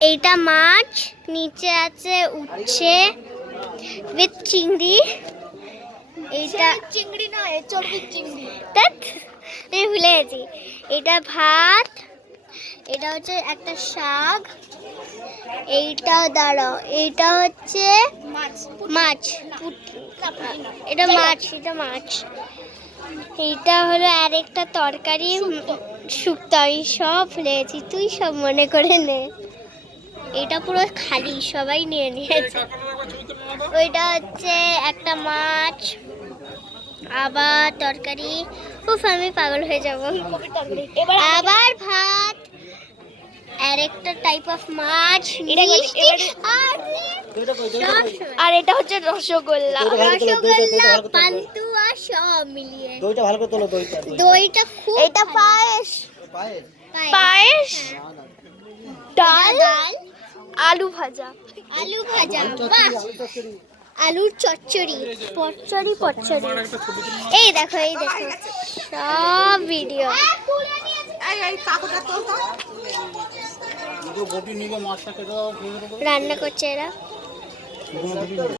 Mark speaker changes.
Speaker 1: এইটা মাছ নিচে আছে উচ্ছে উইথ চিংড়ি। এইটা
Speaker 2: চিংড়ি নয় চর্বির চিংড়ি।
Speaker 1: ধ্যাৎ, আমি ভুলে গেছি। এটা ভাত এটা হচ্ছে একটা শাক এইটা দাঁড়াও এইটা হচ্ছে
Speaker 2: মাছ
Speaker 1: মাছ। এটা মাছ এটা মাছ। এইটা হলো আরেকটা তরকারি শুক্তো আমি সব ভুলে গেছি তুই সব মনে করে নে। এটা পুরো খালি সবাই নিয়ে নিয়েছে। ওইটা হচ্ছে একটা মাছ আবার তরকারি। উফ আমি পাগল হয়ে যাব। আবার ভাত আর একটা টাইপ অফ মাছ আর
Speaker 2: আর এটা হচ্ছে রসগোল্লা।
Speaker 1: রসগোল্লা পান্তুয়া সব মিলিয়ে।
Speaker 3: দইটা ভালো করে তোলো দইটা।
Speaker 1: দইটা খুব
Speaker 2: এটা পায়েস।
Speaker 3: পায়ে
Speaker 2: পায়েস?
Speaker 1: হ্যাঁ।
Speaker 2: ডাল?
Speaker 1: ডাল।
Speaker 2: আলু ভাজা।
Speaker 1: আলু ভাজা বাহ! আলুর চচ্চড়ি। পচ্চড়ি পচ্চড়ি। এই দেখো এই দেখো। সব ভিডিও রান্না করছে এরা।